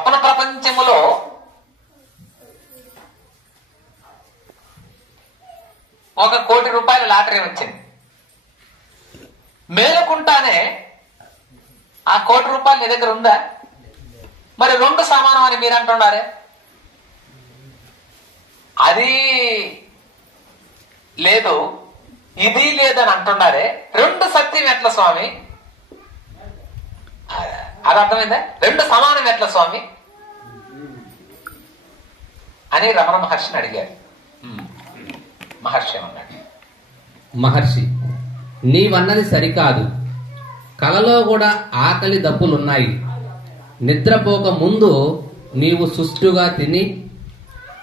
స్వప్న ప్రపంచములో ₹1,00,00,000 లాటరీ వచ్చింది. మేలుకుంటానే ఆ ₹1,00,00,000 నీ దగ్గర ఉందా? మరి 2 సమానం అని మీరు అంటున్నారే, అది లేదు ఇది లేదని అంటున్నారే, 2 సత్యం ఎట్లా స్వామి? అది అర్థమైందా? 2 సమానం ఎట్లా స్వామి అని రమణ మహర్షిని అడిగారు. మహర్షి అన్నాడు, మహర్షి, నీవన్నది సరికాదు. కలలో కూడా ఆకలి దప్పులున్నాయి. నిద్రపోక ముందు నీవు సుష్టుగా తిని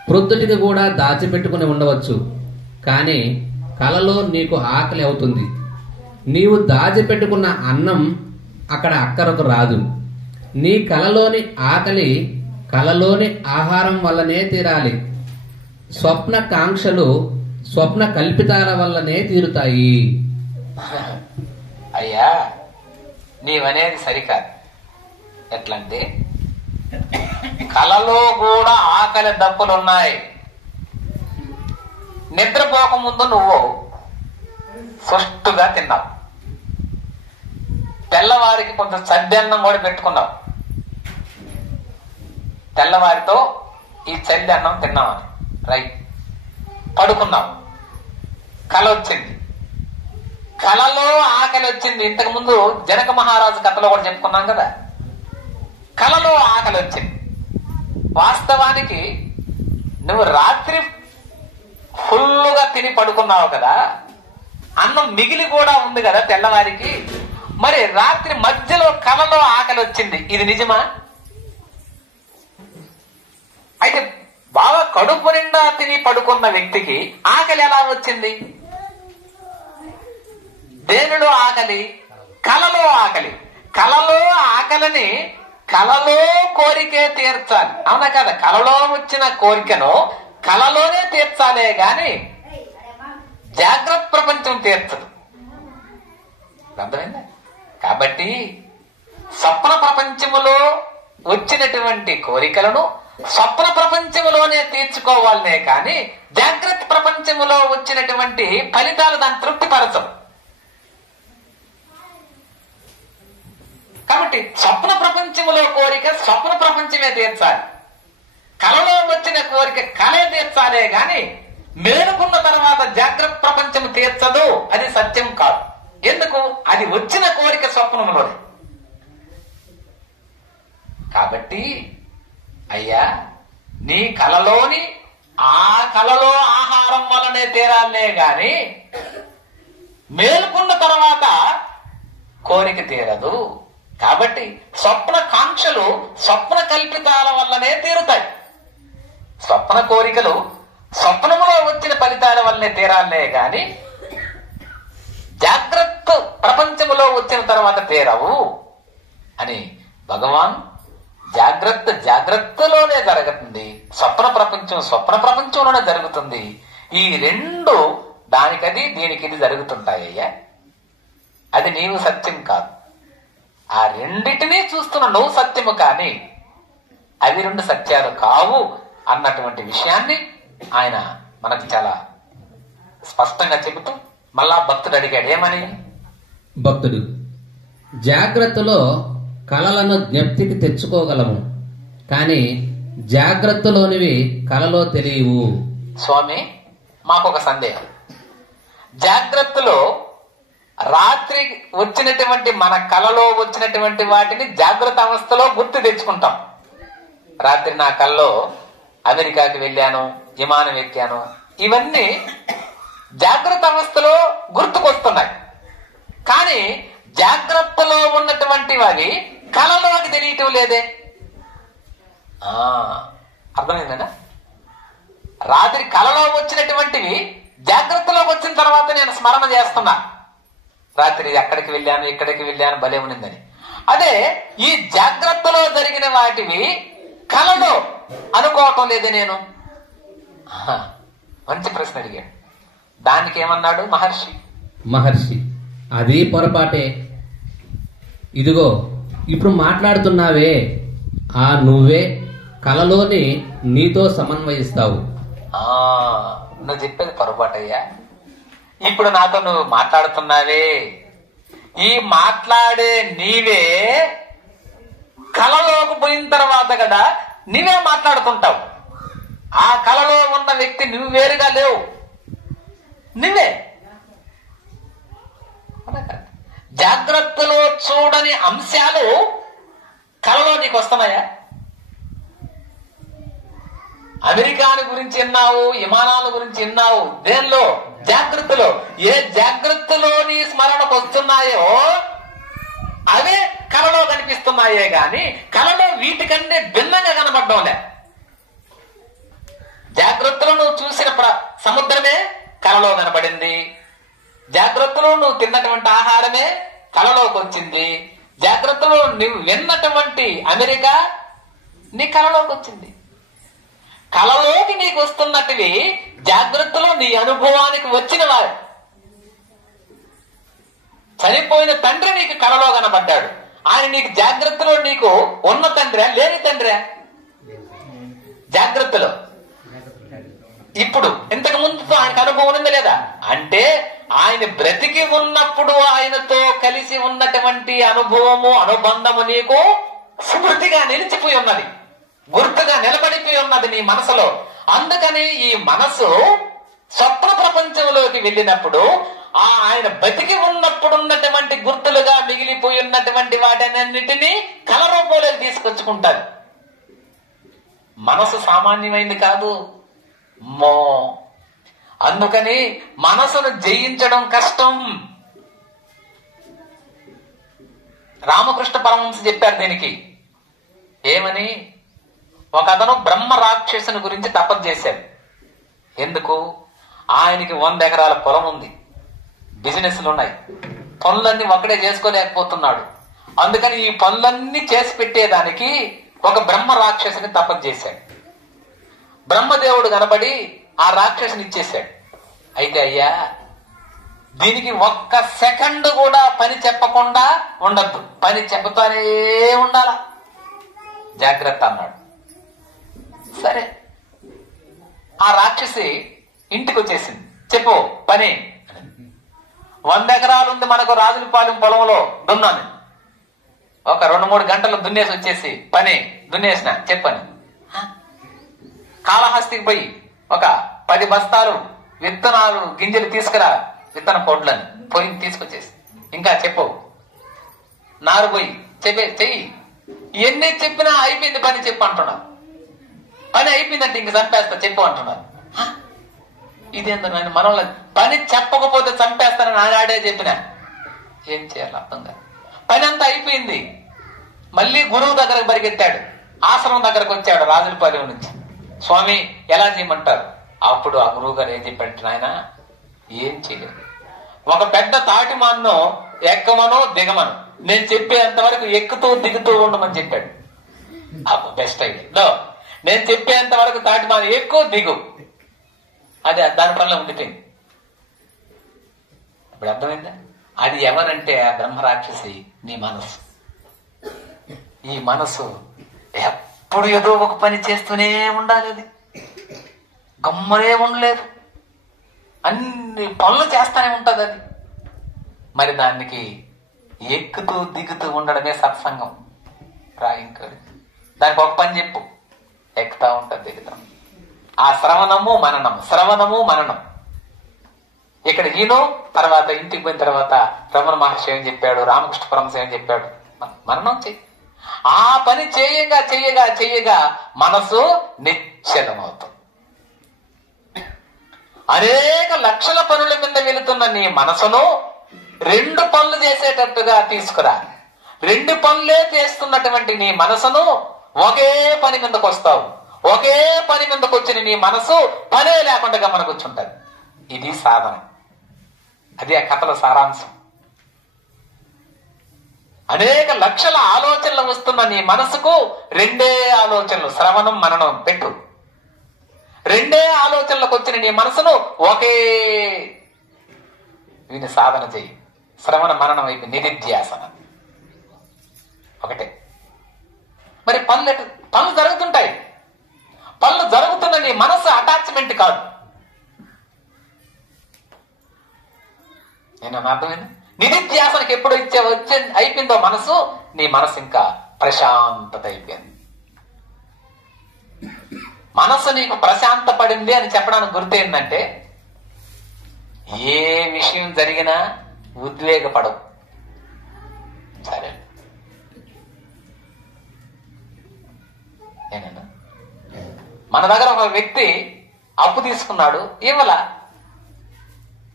ప్రొద్దుటికి కూడా దాచిపెట్టుకుని ఉండవచ్చు. కానీ కలలో నీకు ఆకలి అవుతుంది. నీవు దాచిపెట్టుకున్న అన్నం అక్కడ అక్కరకు రాదు. నీ కలలోని ఆకలి కలలోని ఆహారం వల్లనే తీరాలి. స్వప్న కాంక్షలు స్వప్న కల్పితాల వల్లనే తీరుతాయి. అయ్యా నీవనేది సరికాదు. ఎట్లంటే కలలో కూడా ఆకలి దప్పులున్నాయి. నిద్రపోకముందు నువ్వు సుష్టుగా తిన్నావు. తెల్లవారికి కొంచెం చద్దన్నం కూడా పెట్టుకున్నావు. తెల్లవారితో ఈ చద్దన్నం తిన్నామని రైట్. పడుకున్నావు, కల వచ్చింది. కలలో ఆకలి వచ్చింది. ఇంతకు ముందు జనక మహారాజు కథలో కూడా చెప్పుకున్నాం కదా, కలలో ఆకలి వచ్చింది. వాస్తవానికి నువ్వు రాత్రి ఫుల్లుగా తిని పడుకున్నావు కదా, అన్నం మిగిలి కూడా ఉంది కదా తెల్లవారికి. మరి రాత్రి మధ్యలో కలలో ఆకలి వచ్చింది, ఇది నిజమా? అయితే బాగా కడుపు నిండా తిని పడుకున్న వ్యక్తికి ఆకలి ఎలా వచ్చింది? దేనిలో ఆకలి? కలలో ఆకలి. కలలో ఆకలిని కలలో కోరికే తీర్చాలి, అవునా కదా? కలలో వచ్చిన కోరికను కలలోనే తీర్చాలే గాని జాగ్రత్త ప్రపంచం తీర్చదు. అర్థమైందా? కాబట్టి స్వప్న ప్రపంచములో వచ్చినటువంటి కోరికలను స్వప్న ప్రపంచములోనే తీర్చుకోవాలనే కానీ జాగ్రత్త ప్రపంచములో వచ్చినటువంటి ఫలితాలు దాన్ని తృప్తిపరచవు. కాబట్టి స్వప్న ప్రపంచములో కోరిక స్వప్న ప్రపంచమే తీర్చాలి. కలలో వచ్చిన కోరిక కలే తీర్చాలే గాని మేలుకున్న తర్వాత జాగ్రత్త ప్రపంచం తీర్చదు, అది సత్యం కాదు. ఎందుకు? అది వచ్చిన కోరిక స్వప్నంలోనే. కాబట్టి అయ్యా నీ కలలోని ఆ కలలో ఆహారం వల్లనే తీరాలనే గాని మేలుకున్న తర్వాత కోరిక తీరదు. కాబట్టి స్వప్న కాంక్షలు స్వప్న కల్పితాల వల్లనే తీరుతాయి. స్వప్న కోరికలు స్వప్నములో వచ్చిన ఫలితాల వల్లనే తీరాలనే గాని జాగ్రత్త ప్రపంచములో వచ్చిన తర్వాత తీరవు అని భగవాన్ జాగ్రత్తలోనే జరుగుతుంది, స్వప్న ప్రపంచం స్వప్న ప్రపంచంలోనే జరుగుతుంది. ఈ 2 దానికది దీనికి ఇది జరుగుతుంటాయ్యా. అది నీవు సత్యం కాదు. ఆ రెండిటినీ చూస్తున్న నువ్వు సత్యము, కానీ అవి 2 సత్యాలు కావు అన్నటువంటి విషయాన్ని ఆయన మనకు చాలా స్పష్టంగా చెబుతూ మళ్ళా భక్తుడు అడిగాడు, ఏమని? భక్తుడు, జాగ్రత్తలో కలలను జ్ఞప్తికి తెచ్చుకోగలము, కానీ జాగ్రత్తలోనివి కలలో తెలియవు. స్వామి, మాకొక సందేహం. జాగ్రత్తలో రాత్రి వచ్చినటువంటి మన కలలో వచ్చినటువంటి వాటిని జాగ్రత్త అవస్థలో గుర్తు తెచ్చుకుంటాం. రాత్రి నా కల్లో అమెరికాకి వెళ్ళాను, విమానం ఎక్కాను, ఇవన్నీ జాగ్రత్త అవస్థలో గుర్తుకొస్తున్నాయి. కానీ జాగ్రత్తలో ఉన్నటువంటి అవి కలలోకి తెలియటం లేదే. అర్థమైందా? రాత్రి కలలో వచ్చినటువంటివి జాగ్రత్తలోకి వచ్చిన తర్వాత నేను స్మరణ చేస్తున్నా, రాత్రి అక్కడికి వెళ్ళాను ఇక్కడికి వెళ్ళాను భలే ఉన్నిందని. అదే ఈ జాగ్రత్తలో జరిగిన వాటివి కలలో అనుకోవటం లేదే నేను. మంచి ప్రశ్న అడిగాడు. దానికి ఏమన్నాడు మహర్షి? మహర్షి, అది పొరపాటే. ఇదిగో ఇప్పుడు మాట్లాడుతున్నావే, ఆ నువ్వే కలలోని నీతో సమన్వయిస్తావు. నువ్వు చెప్పేది పొరపాటయ్యా. ఇప్పుడు నాతో నువ్వు మాట్లాడుతున్నావే, ఈ మాట్లాడే నీవే కలలోకి పోయిన తర్వాత కదా నీవే మాట్లాడుతుంటావు. ఆ కలలో ఉన్న వ్యక్తి నువ్వు వేరుగా లేవు, నువ్వే. జాగ్రత్తలో చూడని అంశాలు కలలో నీకు వస్తున్నాయా? అమెరికాని గురించి విన్నావు, విమానాల గురించి విన్నావు. దేనిలో? జాగ్రత్తలో. ఏ జాగ్రత్తలో నీ స్మరణకు వస్తున్నాయో అవే కలలో కనిపిస్తున్నాయే గాని కలలో వీటికన్నా భిన్నంగా కనబడ్డంలే. జాగ్రత్తలో నువ్వు చూసిన సముద్రమే కలలో కనబడింది, జాగ్రత్తలో నువ్వు తిన్నటువంటి ఆహారమే కలలోకి వచ్చింది, జాగ్రత్తలో నువ్వు విన్నటువంటి అమెరికా నీ కలలోకి వచ్చింది. కలలోకి నీకు వస్తున్నట్టువి జాగ్రత్తలో నీ అనుభవానికి వచ్చిన వారు. చనిపోయిన తండ్రి నీకు కలలో కనబడ్డాడు. ఆయన నీకు జాగ్రత్తలో నీకు ఉన్న తండ్రా లేని తండ్రా? జాగ్రత్తలో. ఇప్పుడు ఇంతకు ముందుతో ఆయనకు అనుభవం ఉంది లేదా? అంటే ఆయన బ్రతికి ఉన్నప్పుడు ఆయనతో కలిసి ఉన్నటువంటి అనుభవము, అనుబంధము నీకు స్మృతిగా నిలిచిపోయి ఉన్నది, గుర్తుగా నిలబడిపోయి ఉన్నది నీ మనసులో. అందుకని ఈ మనసు స్వప్న ప్రపంచంలోకి వెళ్ళినప్పుడు ఆయన బతికి ఉన్నప్పుడు ఉన్నటువంటి గుర్తులుగా మిగిలిపోయి ఉన్నటువంటి వాటన్నిటినీ కల రూపంలోకి తీసుకొచ్చుకుంటారు. మనసు సామాన్యమైంది కాదు. అందుకని మనసును జయించడం కష్టం. రామకృష్ణ పరమహంస చెప్పారు దీనికి. ఏమని? ఒక అతను బ్రహ్మ రాక్షసుని గురించి తపస్సు చేశాడు. ఎందుకు? ఆయనకి 100 ఎకరాల పొలం ఉంది, బిజినెస్లు ఉన్నాయి, పనులన్నీ ఒక్కడే చేసుకోలేకపోతున్నాడు. అందుకని ఈ పనులన్నీ చేసి పెట్టేదానికి ఒక బ్రహ్మ రాక్షసుని తపస్సు చేశాడు. బ్రహ్మదేవుడు కనబడి ఆ రాక్షసుని ఇచ్చేశాడు. అయితే అయ్యా, దీనికి 1 సెకండ్ కూడా పని చెప్పకుండా ఉండద్దు, పని చెబుతానే ఉండాల, జాగ్రత్త అన్నాడు. సరే, ఆ రాక్షసి ఇంటికి వచ్చేసింది. చెప్పు పని. 100 ఎకరాలు ఉంది మనకు రాజులపాలెం పొలంలో, దున్నాను. ఒక 2-3 గంటలు దున్నేసి వచ్చేసి పని దున్నేసిన చెప్పని. కాళహస్తికి పోయి ఒక 10 బస్తాలు విత్తనాలు గింజలు తీసుకురా, విత్తన పొడ్లని పోయి తీసుకొచ్చేసి. ఇంకా చెప్పు. నారు పోయి చెయ్యి. ఎన్ని చెప్పినా అయిపోయింది పని, చెప్పు అంటున్నాడు. పని అయిపోయిందంటే ఇంక చంపేస్తా చెప్పు అంటున్నారు. ఇదేందో నేను మనలో పని చెప్పకపోతే చంపేస్తానని ఆనాడే చెప్పిన. ఏం చేయాలి అర్థం కాదు. పని అంతా అయిపోయింది. మళ్ళీ గురువు దగ్గరకు పరిగెత్తాడు. ఆశ్రమం దగ్గరకు వచ్చాడు రాజులపాలెం నుంచి. స్వామి ఎలా చేయమంటారు? అప్పుడు ఆ గురువు గారు ఏం చెప్పాడు? నాయన ఏం చేయలేదు, ఒక పెద్ద తాటిమాన్ను ఎక్కమనో దిగమను, నేను చెప్పేంత వరకు ఎక్కుతూ దిగుతూ ఉండమని చెప్పాడు. Best idea. నేను చెప్పేంత వరకు తాటిమాను ఎక్కువ దిగు, అదే దాని పనిలో ఉండిపోయింది. ఇప్పుడు అర్థమైందా? అది ఎవరంటే ఆ బ్రహ్మరాక్షసి నీ మనసు. ఈ మనసు ఎప్పుడు ఏదో ఒక పని చేస్తూనే ఉండాలి, అది గమ్మనే ఉండలేదు, అన్ని పనులు చేస్తానే ఉంటది అది. మరి దానికి ఎక్కుతూ దిగుతూ ఉండడమే సత్సంగం. ఇంకోటి దానికి ఒక పని చెప్పు, ఎక్కుతా ఉంటది, దిగుతా. ఆ శ్రవణము మననం. ఇక్కడ ఈయన తర్వాత ఇంటికి పోయిన తర్వాత రమణ మహర్షి ఏం చెప్పాడు, రామకృష్ణ పరమహంస ఏం చెప్పాడు? మననం చెయ్యి. ఆ పని చేయగా మనసు నిశ్చలమవుతుంది. అనేక లక్షల పనుల మీద వెళుతున్న నీ మనసును 2 పనులు చేసేటట్టుగా తీసుకురా. 2 పనులే చేస్తున్నటువంటి నీ మనసును ఒకే పని మీదకి వస్తావు. ఒకే పని మీదకి వచ్చిన నీ మనసు పనే లేకుండా గమనకొచ్చుంటది. ఇది సాధన. అది ఆ కథల సారాంశం. అనేక లక్షల ఆలోచనలు వస్తున్న నీ మనసుకు 2 ఆలోచనలు, శ్రవణం మననం పెట్టు. 2 ఆలోచనలకు వచ్చిన నీ మనసును ఒకే వీని సాధన చెయ్యి. శ్రవణ మననం వైపు నిధిధ్యాసన ఒకటే. మరి పనులు జరుగుతుంటాయి. పనులు జరుగుతున్న నీ మనసు అటాచ్మెంట్ కాదు. నేను అర్థమైంది. నిధిధ్యాసనకి ఎప్పుడు అయిపోయిందో మనసు, నీ మనసు ఇంకా ప్రశాంతత అయిపోయింది. మనసు నీకు ప్రశాంత పడింది అని చెప్పడానికి గుర్తు ఏంటంటే, ఏ విషయం జరిగినా ఉద్వేగపడవు. సరే, ఏనన్నా మన దగ్గర ఒక వ్యక్తి అప్పు తీసుకున్నాడు, ఇవ్వల,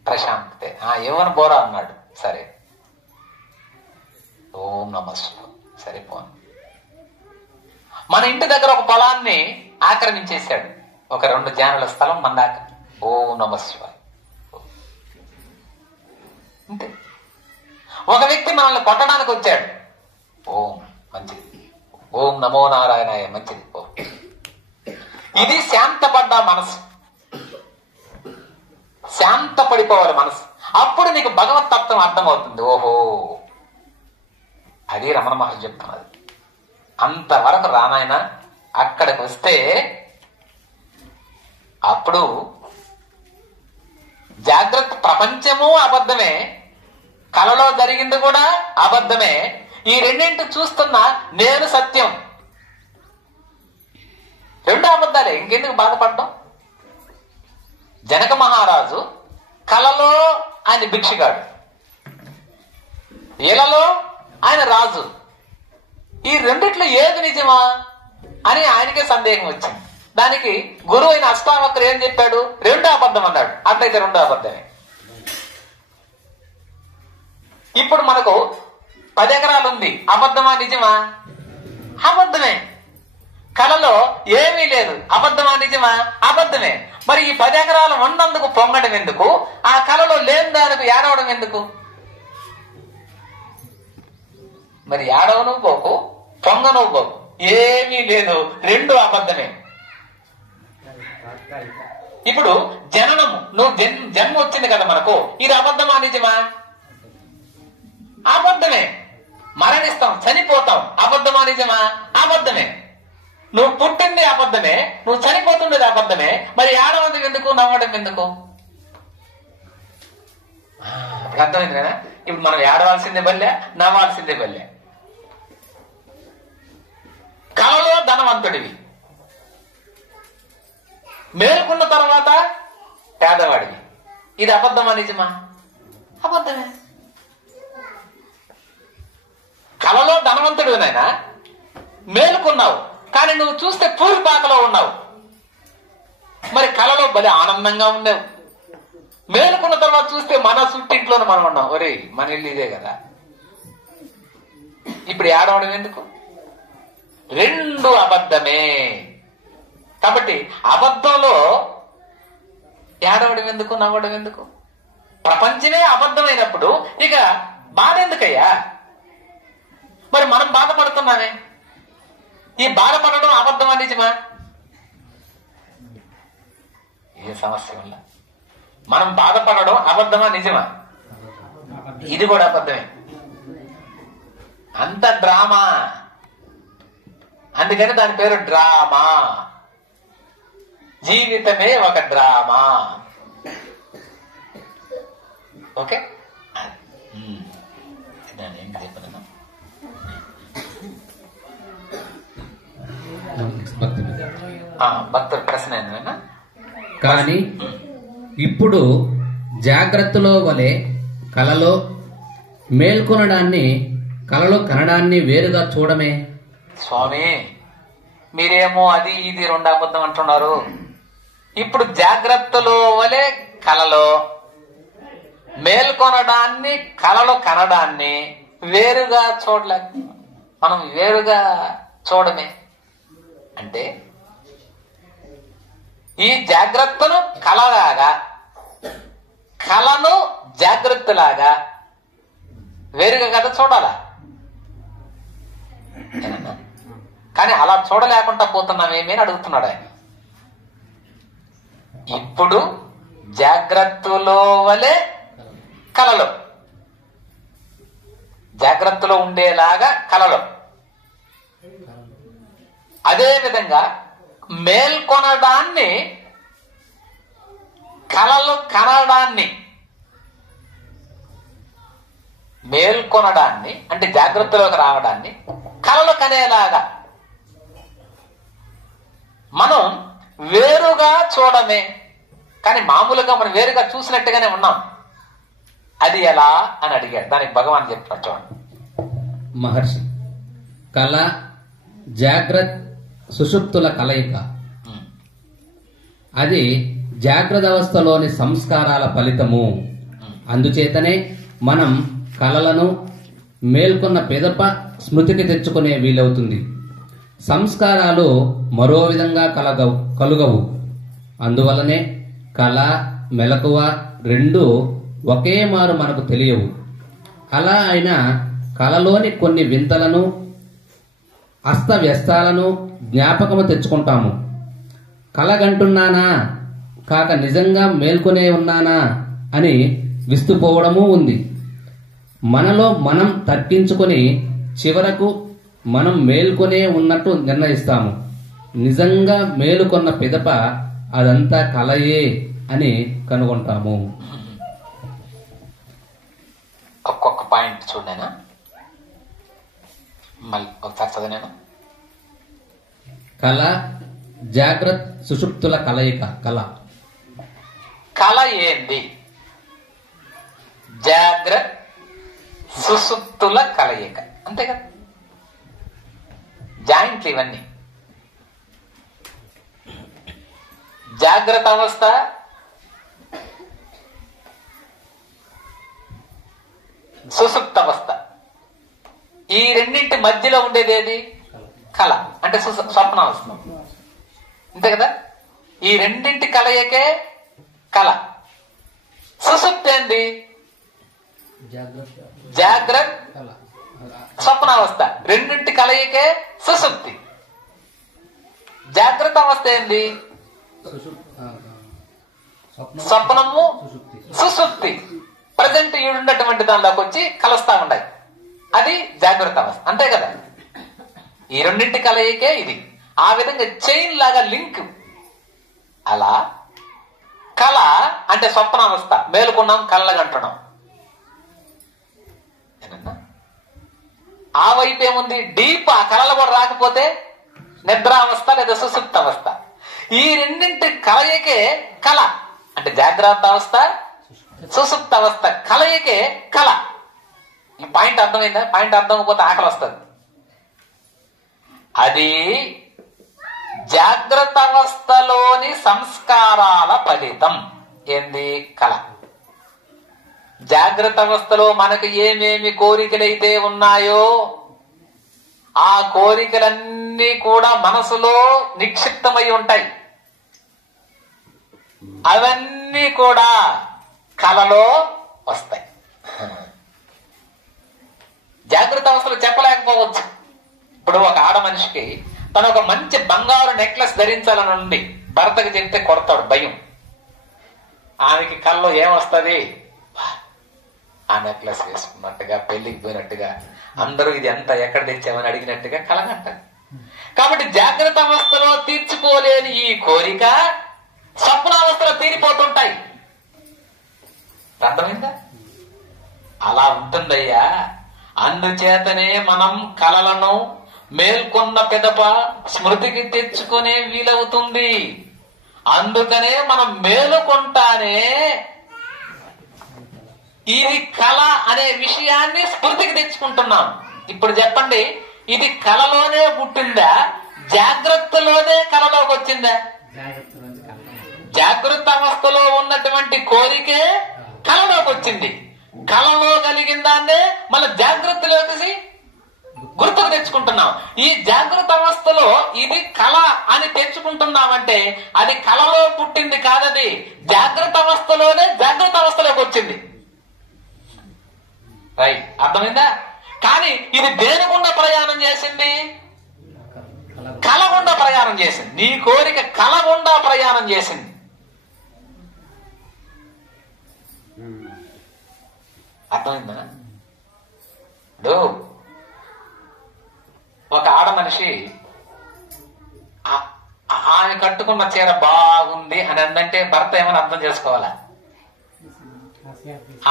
ప్రశాంతతే. ఇవ్వను బోరా అన్నాడు. సరే, ఓం నమస్కారం, సరిపోను. మన ఇంటి దగ్గర ఒక పొలాన్ని ఆక్రమించేశాడు, ఒక 2 జానుల స్థలం మన దాకా. ఓం నమస్కారం అంతే. ఒక వ్యక్తి మనల్ని కొట్టడానికి వచ్చాడు, ఓం మంచిది, ఓం నమో నారాయణాయ మంచిది. ఓ, ఇది శాంతపడ్డ మనసు. శాంతపడిపోవాలి మనసు. అప్పుడు నీకు భగవతత్వం అర్థమవుతుంది. ఓహో, అది రమణ మహర్షి చెప్తున్నది. అంతవరకు రానాయన, అక్కడికి వస్తే అప్పుడు జాగ్రత్త ప్రపంచము అబద్ధమే, కలలో జరిగింది కూడా అబద్ధమే. ఈ రెండింటి చూస్తున్నా నేను సత్యం. 2 అబద్ధాలే, ఇంకెందుకు బాధపడ్డం? జనక మహారాజు కలలో ఆయన భిక్షగాడు, ఇలలో ఆయన రాజు. ఈ రెండిట్లో ఏది నిజమా అని ఆయనకే సందేహం వచ్చింది. దానికి గురువు అయిన అష్టావక్ర ఏం చెప్పాడు? 2 అబద్ధం అన్నాడు. అట్లయితే 2 అబద్ధమే. ఇప్పుడు మనకు 10 ఎకరాలు ఉంది, అబద్ధమా నిజమా? అబద్ధమే. కలలో ఏమీ లేదు, అబద్ధమా నిజమా? అబద్ధమే. మరి ఈ 10 ఎకరాలు ఉన్నందుకు పొంగడం ఎందుకు? ఆ కలలో లేని దానికి ఏడవడం ఎందుకు? మరి ఏడవను పోకు, పొంగను పోకు, ఏమీ లేదు, 2 అబద్ధమే. ఇప్పుడు జననము, నువ్వు జన్మ వచ్చింది కదా మనకు, ఇది అబద్ధమా నిజమా? అబద్ధమే. మరణిస్తాం, చనిపోతాం, అబద్ధమా నిజమా? అబద్ధమే. నువ్వు పుట్టింది అబద్ధమే, నువ్వు చనిపోతుండేది అబద్ధమే. మరి ఏడవడం ఎందుకు, నవ్వడం ఎందుకు? ఇప్పుడు అర్థమైంది కదా. ఇప్పుడు మనం ఏడవాల్సిందే బల్లే, నవ్వాల్సిందే బల్లే. కలలో ధనవంతుడివి, మేలుకున్న తర్వాత పేదవాడివి, ఇది అబద్ధమా నిజమా? అబద్ధమే. కలలో ధనవంతుడు నాయనా, మేలుకున్నావు, కానీ నువ్వు చూస్తే పూరిపాకలో ఉన్నావు. మరి కలలో భలే ఆనందంగా ఉండేవు, మేలుకున్న తర్వాత చూస్తే మన సుట్టింట్లోనే మనం ఉన్నాం. ఒరే, మన ఇల్లు ఇదే కదా. ఇప్పుడు ఏడవడం ఎందుకు? 2 అబద్ధమే. కాబట్టి అబద్ధంలో ఏడవడం ఎందుకు, నవ్వడం ఎందుకు? ప్రపంచమే అబద్ధమైనప్పుడు ఇక బాధ ఎందుకయ్యా? మరి మనం బాధపడుతున్నామే, ఈ బాధపడడం అబద్ధమా నిజమా? ఏ సమస్య వల్ల మనం బాధపడడం అబద్ధమా నిజమా? ఇది కూడా అబద్ధమే. అంత డ్రామా. అందుకని దాని పేరు డ్రామా. జీవితమే ఒక డ్రామా. ఓకే, ఏం చెప్పను. భక్తుల ప్రశ్న ఏంటన్నా? కానీ ఇప్పుడు జాగ్రత్తలో వలె కలలో మేల్కొనడాన్ని, కలలో కనడాన్ని వేరుగా చూడమే. స్వామి, మీరేమో అది ఇది 2 అబద్ధం అంటున్నారు. ఇప్పుడు జాగ్రత్తలో వలె కలలో మేల్కొనడాన్ని, కలలో కనడాన్ని వేరుగా చూడలే. మనం వేరుగా చూడమే. అంటే ఈ జాగ్రత్తను కలలాగా, కలను జాగ్రత్తలాగా వేరుగా కదా చూడాలా. కానీ అలా చూడలేకుండా పోతున్నామేమి అని అడుగుతున్నాడు ఆయన. ఇప్పుడు జాగ్రత్తలో వలె కలలో, జాగ్రత్తలో ఉండేలాగా కలలో, అదే విధంగా మేల్కొనడాన్ని, కలలు కనడాన్ని, మేల్కొనడాన్ని అంటే జాగ్రత్తలోకి రావడాన్ని కలలు కనేలాగా మనం వేరుగా చూడమే. కానీ మామూలుగా మనం వేరుగా చూసినట్టుగానే ఉన్నాం. అది ఎలా అని అడిగాడు. దానికి భగవాన్ చెప్తాడు చూడండి. మహర్షి, కళ జాగ్రత్త సుషుప్తుల కలయిక. అది జాగ్రత్త అవస్థలోని సంస్కారాల ఫలితము. అందుచేతనే మనం కలలను మేల్కొన్న పిదప స్మృతికి తెచ్చుకునే వీలవుతుంది. సంస్కారాలు మరో విధంగా కలుగవు. అందువలనే కళ మెలకువ రెండూ ఒకే మారు మనకు తెలియవు. అలా అయినా కళలోని కొన్ని వింతలను, అస్తవ్యస్తాలను జ్ఞాపకము తెచ్చుకుంటాము. కలగంటున్నానా కాక నిజంగా మేల్కొనే ఉన్నానా అని విస్తుపోవడమూ ఉంది. మనలో మనం తర్కించుకొని చివరకు మనం మేల్కొనే ఉన్నట్టు నిర్ణయిస్తాము. నిజంగా మేలుకొన్న పిదప అదంతా కలయే అని కనుగొంటాము. ఒక్కొక్క పాయింట్ చూడనా, మళ్ళీ ఒకసారి చదివాను. కళ జాగ్రత్త సుషుప్తుల కలయిక. కళ ఏంది? జాగ్రత్త సుషుప్తుల కలయిక, అంతే కదా. జాయింట్లు ఇవన్నీ. జాగ్రత్త అవస్థ, సుషుప్త అవస్థ, ఈ రెండింటి మధ్యలో ఉండేది ఏది? కళ అంటే స్వప్నావస్థ, అంతే కదా. ఈ రెండింటి కలయికే కళ. సుషుప్తి ఏంది? జాగ్రత్త స్వప్నావస్థ, రెండింటి కలయికే సుషుప్తి. జాగ్రత్త అవస్థ ఏంది? స్వప్నము సుషుప్తి. ప్రజెంట్ ఈడున్నటువంటి దానిలోకి వచ్చి కలుస్తా ఉన్నాయి. అది జాగ్రత్త అవస్థ, అంతే కదా. ఈ రెండింటి కలయికే ఇది. ఆ విధంగా చైన్ లాగా లింక్. అలా కళ అంటే స్వప్నావస్థ, మేలుకున్నాం కళ్ళగంటున్నాం. ఆ వైపు ఏముంది? డీప్. ఆ కళలు కూడా రాకపోతే నిద్రావస్థ లేదా సుషుప్త అవస్థ. ఈ రెండింటి కలయికే కళ అంటే జాగ్రత్త అవస్థ, సుషుప్త అవస్థ కలయికే కళ. ఈ పాయింట్ అర్థమైందా? పాయింట్ అర్థం కాకపోతే ఆకలి వస్తుంది. అది జాగ్రత్త అవస్థలోని సంస్కారాల ఫలితం. ఏంది? కళ. జాగ్రత్త అవస్థలో మనకు ఏమేమి కోరికలైతే ఉన్నాయో ఆ కోరికలన్నీ కూడా మనసులో నిక్షిప్తమై ఉంటాయి. అవన్నీ కూడా కలలో వస్తాయి. జాగ్రత్త అవస్థలో చెప్పలేకపోవచ్చు. ఇప్పుడు ఒక ఆడ మనిషికి తను ఒక మంచి బంగారు నెక్లెస్ ధరించాలని ఉండి భర్తకి చెప్తే కొడతాడు, భయం. ఆమెకి కల్లో ఏమొస్తుంది? ఆ నెక్లెస్ వేసుకున్నట్టుగా, పెళ్లికి పోయినట్టుగా, అందరూ ఇది ఎంత ఎక్కడ తెచ్చామని అడిగినట్టుగా కలగంటారు. కాబట్టి జాగ్రత్త అవస్థలో తీర్చుకోలేని ఈ కోరిక స్వప్నావస్థలో తీరిపోతుంటాయి. అర్థమైందా? అలా ఉంటుందయ్యా. అందుచేతనే మనం కలలను మేల్కొన్న పిదప స్మృతికి తెచ్చుకునే వీలవుతుంది. అందుకనే మనం మేలుకొంటానే ఇది కళ అనే విషయాన్ని స్మృతికి తెచ్చుకుంటున్నాం. ఇప్పుడు చెప్పండి, ఇది కళలోనే పుట్టిందా, జాగ్రత్తలోనే కళలోకి వచ్చిందా? జాగ్రత్త అవస్థలో ఉన్నటువంటి కోరికే కళలోకి వచ్చింది. కళలో కలిగిన దాన్నే మన జాగ్రత్తలోకి గుర్తుకు తెచ్చుకుంటున్నాం. ఈ జాగ్రత్త అవస్థలో ఇది కళ అని తెచ్చుకుంటున్నామంటే అది కళలో పుట్టింది కాదది, జాగ్రత్త అవస్థలోనే జాగ్రత్త అవస్థలోకి వచ్చింది. రైట్, అర్థమైందా? కానీ ఇది దేని గుండా ప్రయాణం చేసింది? కళ గుండా ప్రయాణం చేసింది. నీ కోరిక కళ గుండా ప్రయాణం చేసింది. అర్థమైందా? ఒక ఆడ మనిషి ఆమె కట్టుకున్న చీర బాగుంది అని అందంటే భర్త ఏమని అర్థం చేసుకోవాలా?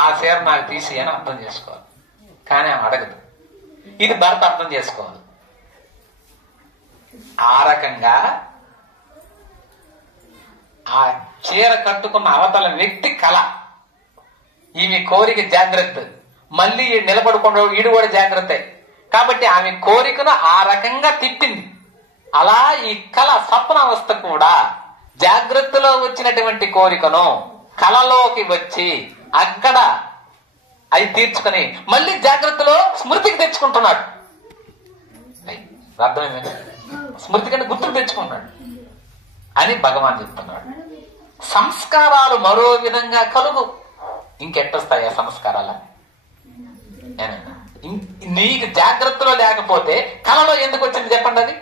ఆ చీర నాకు తీసి అని అర్థం చేసుకోవాలి. కానీ ఆమె అడగదు. ఇది భర్త అర్థం చేసుకోవాలి. ఆ రకంగా ఆ చీర కట్టుకున్న అవతల వ్యక్తి కళ, ఈమె కోరిక జాగ్రత్త, మళ్ళీ నిలబడుకుండా ఈడు కూడా జాగ్రత్త. కాబట్టి ఆమె కోరికను ఆ రకంగా తిప్పింది. అలా ఈ కళ స్వప్నావస్థ కూడా జాగ్రత్తలో వచ్చినటువంటి కోరికను కళలోకి వచ్చి అక్కడ అది తీర్చుకొని మళ్ళీ జాగ్రత్తలో స్మృతికి తెచ్చుకుంటున్నాడు. అర్థమైంది? స్మృతి కంటే గుర్తుకు తెచ్చుకున్నాడు అని భగవాన్ చెప్తున్నాడు. సంస్కారాలు మరో విధంగా కలుగు. ఇంకెట్టొస్తాయి ఆ సంస్కారాల? నీకు జాగ్రత్తలో లేకపోతే కళలో ఎందుకు వచ్చింది చెప్పండి? అది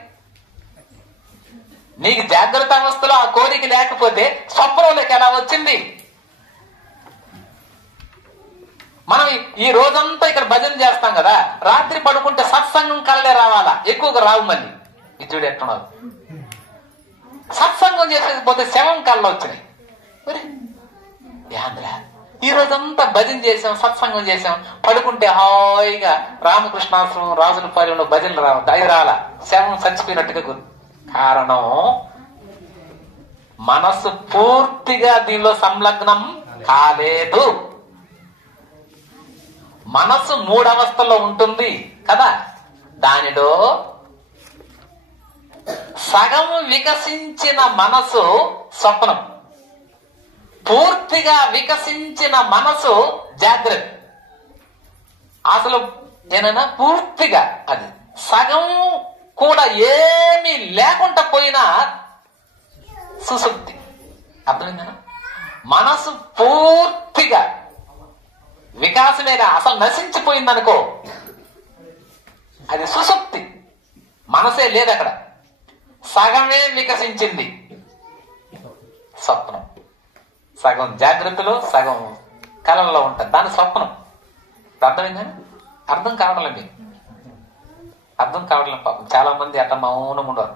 నీకు జాగ్రత్త అవస్థలో ఆ కోరిక లేకపోతే స్వప్నంలోకి ఎలా వచ్చింది? మనం ఈ రోజంతా ఇక్కడ భజన చేస్తాం కదా, రాత్రి పడుకుంటే సత్సంగం కళలే రావాలా? ఎక్కువగా రావు. మళ్ళీ ఇది చూడు ఎట్టున్నారు. సత్సంగం చేసేకపోతే శవం కళలో వచ్చినాయి. మరి యాంద్రా ఈ రోజంతా భజన చేసాం, సత్సంగం చేసాం, పడుకుంటే హాయిగా రామకృష్ణాశ్రమం రాజుల పాలెంలో భజనలు రావద్దు, అది రాలా, శవం చచ్చిపోయినట్టుగా గుర్తు. కారణం మనస్సు పూర్తిగా దీనిలో సంలగ్నం కాలేదు. మనస్సు 3 అవస్థల్లో ఉంటుంది కదా. దానిలో సగం వికసించిన మనసు స్వప్నం, పూర్తిగా వికసించిన మనసు జాగ్రత్త. అసలు ఏనైనా పూర్తిగా అది సగం కూడా ఏమీ లేకుండా పోయినా సుశుక్తి. అర్థమైందా? మనసు పూర్తిగా వికాసమేగా అసలు నశించిపోయిందనుకో, అది సుశుక్తి. మనసే లేదు అక్కడ, సగమే వికసించింది స్వప్నం. సగం జాగ్రత్తలో సగం కళల్లో ఉంటుంది, దాని స్వప్నం. అర్థమైందా? అర్థం కావట్లేదు. అర్థం కావట్లేదు. పాపం చాలా మంది అట్లా మౌనం ఉండరు.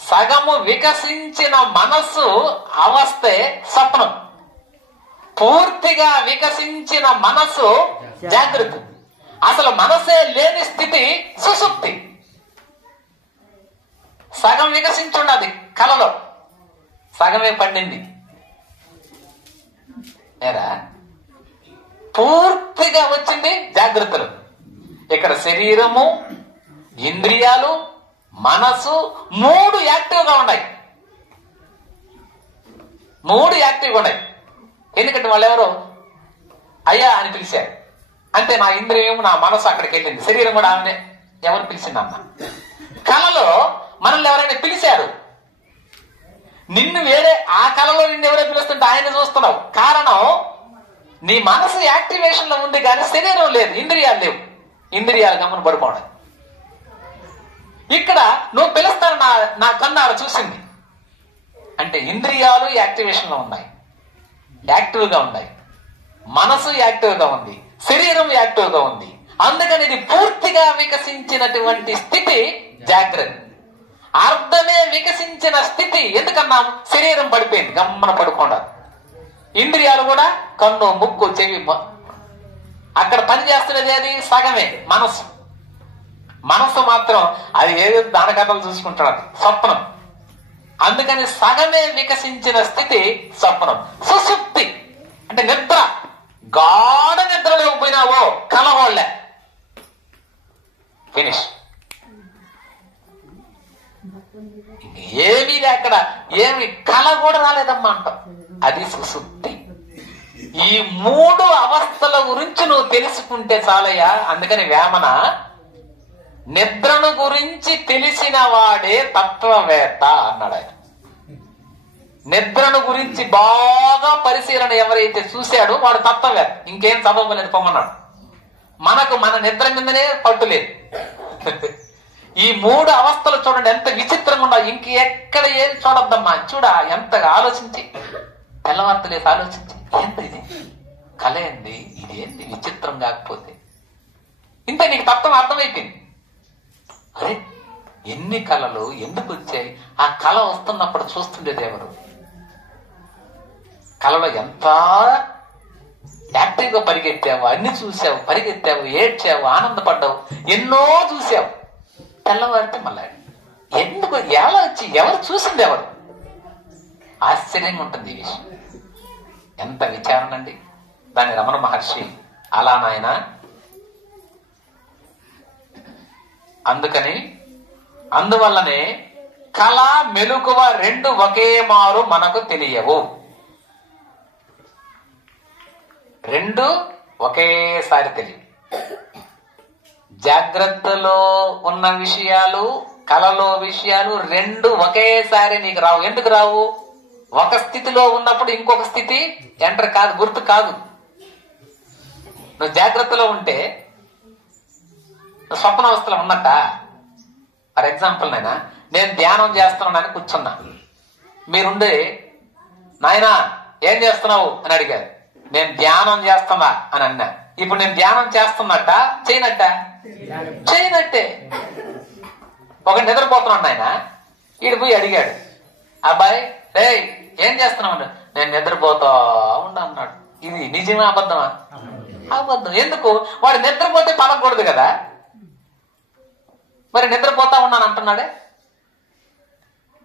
సగము వికసించిన మనస్సు అవస్థే స్వప్నం, పూర్తిగా వికసించిన మనస్సు జాగృతి. అసలు మనసే లేని స్థితి సుషుప్తి. సగం వికసించున్నది కళలో, సగమే పండింది. ఏరా పూర్తిగా వచ్చింది జాగ్రత్తలు. ఇక్కడ శరీరము, ఇంద్రియాలు, మనసు 3 యాక్టివ్గా ఉన్నాయి. 3 యాక్టివ్గా ఉన్నాయి. ఎందుకంటే వాళ్ళు ఎవరో అయ్యా అని పిలిచారు అంటే నా ఇంద్రియం, నా మనసు అక్కడికి వెళ్ళింది. శరీరం కూడా ఆమెనే. ఎవరు పిలిచిందన్న? కళలో మనల్ని ఎవరైనా పిలిచారు. నిన్ను వేరే ఆ కళలో నిన్ను ఎవరో పిలుస్తుంటే ఆయన చూస్తున్నావు. కారణం నీ మనసు యాక్టివేషన్ లో ఉంది కానీ శరీరం లేదు, ఇంద్రియాలు లేవు. ఇంద్రియాలు గమన పడుకోవడం. ఇక్కడ నువ్వు పిలుస్తాను నా కన్నాడు చూసింది అంటే ఇంద్రియాలు యాక్టివేషన్ లో ఉన్నాయి, యాక్టివ్ గా ఉన్నాయి. మనసు యాక్టివ్ గా ఉంది, శరీరం యాక్టివ్ గా ఉంది. అందుకని ఇది పూర్తిగా వికసించినటువంటి స్థితి జాగ్రత్త. అర్ధమే వికసించిన స్థితి. ఎందుకన్నా శరీరం పడిపోయింది, గమ్మన పడుకోండి. ఇంద్రియాలు కూడా కన్ను, ముక్కు, చెవి, అక్కడ పనిచేస్తున్నది అది సగమే మనసు. మనసు మాత్రం అది ఏదో దాని కథలు చూసుకుంటాడు, స్వప్నం. అందుకని సగమే వికసించిన స్థితి స్వప్నం. సుషుప్తి అంటే నిద్ర. గాఢ నిద్రలో పోయినావో కలహోళ్ళే, ఫినిష్. ఏమీ అక్కడ ఏమి కళ కూడా రాలేదమ్మా అంటాం. అది సుషుప్తి. ఈ 3 అవస్థల గురించి నువ్వు తెలుసుకుంటే చాలయ్యా. అందుకని వేమన నిద్రను గురించి తెలిసిన వాడే తత్వవేత్త అన్నాడు ఆయన. నిద్రను గురించి బాగా పరిశీలన ఎవరైతే చూశాడో వాడు తత్వవేత్త. ఇంకేం చదవలేదు పొమ్మన్నాడు. మనకు మన నిద్ర మీదనే పట్టులేదు. ఈ 3 అవస్థలు చూడండి ఎంత విచిత్రంగా ఉన్నావు. ఇంకెక్కడ ఏం చూడొద్దమ్మా. చూడ ఎంత ఆలోచించి తెల్లవార్తలేసి ఆలోచించి ఏంటి ఇది, కళ ఏంది, ఇదేంటి విచిత్రం. కాకపోతే ఇంత నీకు తత్వం అర్థమైపోయింది. అరే ఎన్ని కళలు ఎందుకు వచ్చాయి? ఆ కళ వస్తున్నప్పుడు చూస్తుండేది ఎవరు? కళలో ఎంత యాక్టివ్గా పరిగెత్తావు, అన్ని చూసావు, పరిగెత్తావు, ఏడ్చావు, ఆనందపడ్డావు, ఎన్నో చూసావు. తెల్లవారితే మళ్ళీ ఎందుకు, ఎలా వచ్చి ఎవరు చూసింది ఎవరు? ఆశ్చర్యంగా ఉంటుంది ఈ విషయం. ఎంత విచారణ అండి. దాని రమణ మహర్షి అలా నాయన, అందువల్లనే కళ మెలకువ రెండు ఒకే మారు మనకు తెలియవు. రెండు ఒకేసారి తెలియవు. జాగ్రత్తలో ఉన్న విషయాలు, కళలో విషయాలు రెండు ఒకేసారి నీకు రావు. ఎందుకు రావు? ఒక స్థితిలో ఉన్నప్పుడు ఇంకొక స్థితి ఎంటర్ కాదు, గుర్తు కాదు. నువ్వు జాగ్రత్తలో ఉంటే స్వప్నావస్థలో ఉన్నట్ట. ఫర్ ఎగ్జాంపుల్ నేను ధ్యానం చేస్తున్నానని కూర్చున్నా. మీరుండే నాయనా ఏం చేస్తున్నావు అని అడిగారు. నేను ధ్యానం చేస్తున్నా అని అన్నా. ఇప్పుడు నేను ధ్యానం చేస్తున్నట్ట చేయనట్ట? చేయనట్టే. ఒక నిద్రపోతున్నాడు ఆయన, ఈడు పోయి అడిగాడు, అబ్బాయి రే ఏం చేస్తున్నావు? నేను నిద్రపోతా ఉండ అన్నాడు. ఇది నిజమా అబద్ధమా? అబద్ధం. ఎందుకు? వాడు నిద్రపోతే పలకూడదు కదా. మరి నిద్రపోతా ఉన్నాను అంటున్నాడే,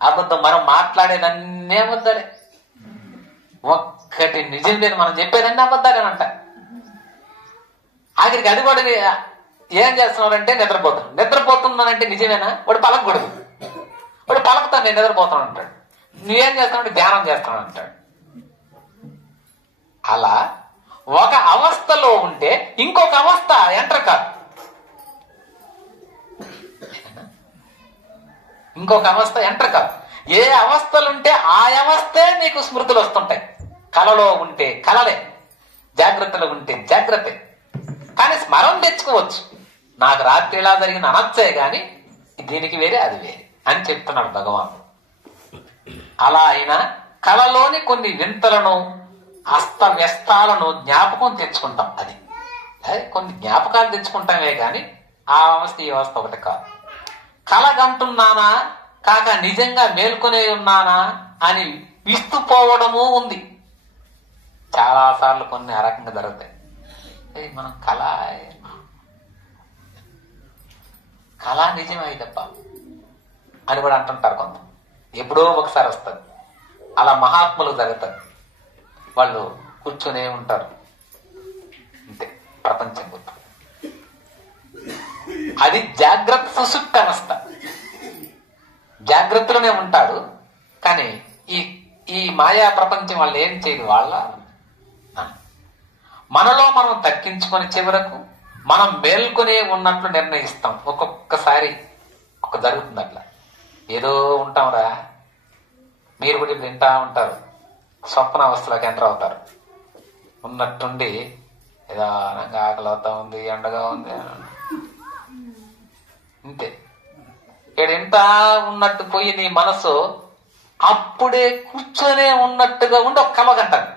అబద్ధం. మనం మాట్లాడేదన్నీ అబద్ధాలే, ఒక్కటి నిజం లేదు. మనం చెప్పేదన్నీ అబద్ధాలేనంట. ఆఖరికి అది కూడా ఏం చేస్తున్నాడంటే నిద్రపోతున్నానంటే నిజమేనా? వాడు పలకూడదు. వాడు పలకుతాను నేను నిద్రపోతాను అంటాడు. నువ్వేం చేస్తున్నావు? ధ్యానం చేస్తున్నావు అంటాడు. అలా ఒక అవస్థలో ఉంటే ఇంకొక అవస్థ ఎంటర్ కాదు. ఇంకొక అవస్థ ఎంటర్ కాదు. ఏ అవస్థలుంటే ఆ అవస్థే నీకు స్మృతులు వస్తుంటాయి. కళలో ఉంటే కళలే, జాగ్రత్తలో ఉంటే జాగ్రత్తే. కానీ స్మరణ తెచ్చుకోవచ్చు. నాకు రాత్రి ఇలా జరిగిన అనొచ్చే గాని దీనికి వేరే అది వేరే అని చెప్తున్నాడు భగవాన్. అలా అయినా కళలోని కొన్ని వింతలను, అస్తవ్యస్తాలను జ్ఞాపకం తెచ్చుకుంటాం. అది కొన్ని జ్ఞాపకాలు తెచ్చుకుంటామే గాని ఆ అవస్థ ఈ అవస్థ ఒకటి కాదు. కలగంటున్నానా కాక నిజంగా మేల్కొనే ఉన్నానా అని విస్తుపోవడము ఉంది. చాలా సార్లు కొన్ని ఆ రకంగా జరుగుతాయి. మనం కళ నిజమే తప్ప అని కూడా అంటుంటారు కొంత. ఎప్పుడో ఒకసారి వస్తుంది. అలా మహాత్ములకు జరుగుతుంది. వాళ్ళు కూర్చొనే ఉంటారు అంతే, ప్రపంచం గుర్తు. అది జాగ్రత్త సుషుప్త అవస్థ. జాగ్రత్తలోనే ఉంటాడు కానీ ఈ మాయా ప్రపంచం వాళ్ళు ఏం చేయదు. వాళ్ళ మనలో మనం తగ్గించుకొని చివరకు మనం మేల్కొనే ఉన్నట్లు నిర్ణయిస్తాం. ఒక్కొక్కసారి జరుగుతుంది అట్లా. ఏదో ఉంటాంరా, మీరు కూడా వింటా ఉంటారు. స్వప్న అవస్థలోకి ఎంటర్ అవుతారు. ఉన్నట్టుండి నిదానంగా ఆకలి అవుతా ఉంది, ఎండగా ఉంది అంతే. ఇక్కడ ఎంత ఉన్నట్టు పోయి నీ మనసు అప్పుడే కూర్చొనే ఉన్నట్టుగా ఉండి ఒక కలగంటారు.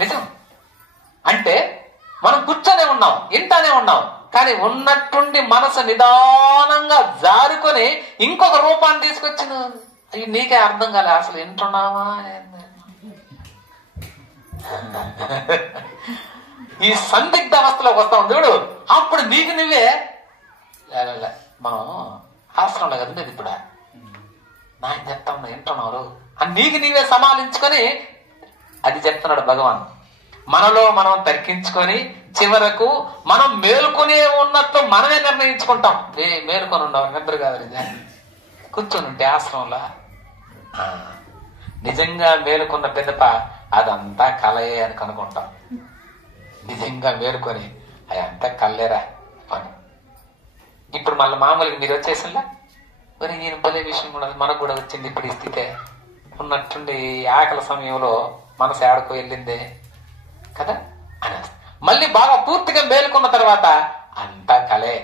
నిజం అంటే మనం కూర్చొనే ఉన్నాం, ఇంటానే ఉన్నాం, కానీ ఉన్నట్టుండి మనసు నిదానంగా జారుకొని ఇంకొక రూపాన్ని తీసుకొచ్చిన నీకే అర్థం కాలే అసలు వింటున్నావా. ఈ సందిగ్ధ అవస్థలోకి వస్తాం చూడు, అప్పుడు నీకు నువ్వే మనం ఆశ్రమంలో కదండి ఇప్పుడు నాకు చెప్తా ఉన్నా వింటున్నారు అని నీకు నీవే సమాలించుకొని అది చెప్తున్నాడు భగవాన్. మనలో మనం తర్కించుకొని చివరకు మనం మేలుకొనే ఉన్నట్లు మనమే నిర్ణయించుకుంటాం. మేలుకొని ఉండవు, నిద్ర కాదు, కూర్చొని ఉంటే ఆశ్రమంలో నిజంగా మేలుకున్న పెద్దప అదంతా కలయే అని కనుకుంటాం. నిజంగా మేలుకొని అదంతా కల్లేరా అని. ఇప్పుడు మళ్ళీ మామూలుగా మీరు వచ్చేసిందా, మరి నేను భలే విషయం కూడా మనకు కూడా వచ్చింది ఇప్పుడు ఈ స్థితే. ఉన్నట్టుండి ఆకలి సమయంలో మనసు ఆడుకో వెళ్ళిందే కదా అని మళ్ళీ బాగా పూర్తిగా మేలుకున్న తర్వాత అంతా కలే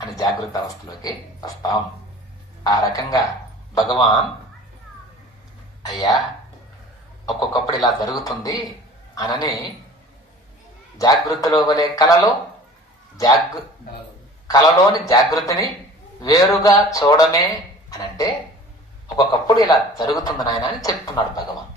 అని జాగృత అవస్థలోకి వస్తాం. ఆ రకంగా భగవాన్ అయ్యా ఒక్కొక్కప్పుడు ఇలా జరుగుతుంది అనని జాగృతిలో వలె కలలో కలలోని జాగృతిని వేరుగా చూడమే అని అంటే ఒక్కొక్కప్పుడు ఇలా జరుగుతుంది నాయన అని చెప్తున్నాడు భగవాన్.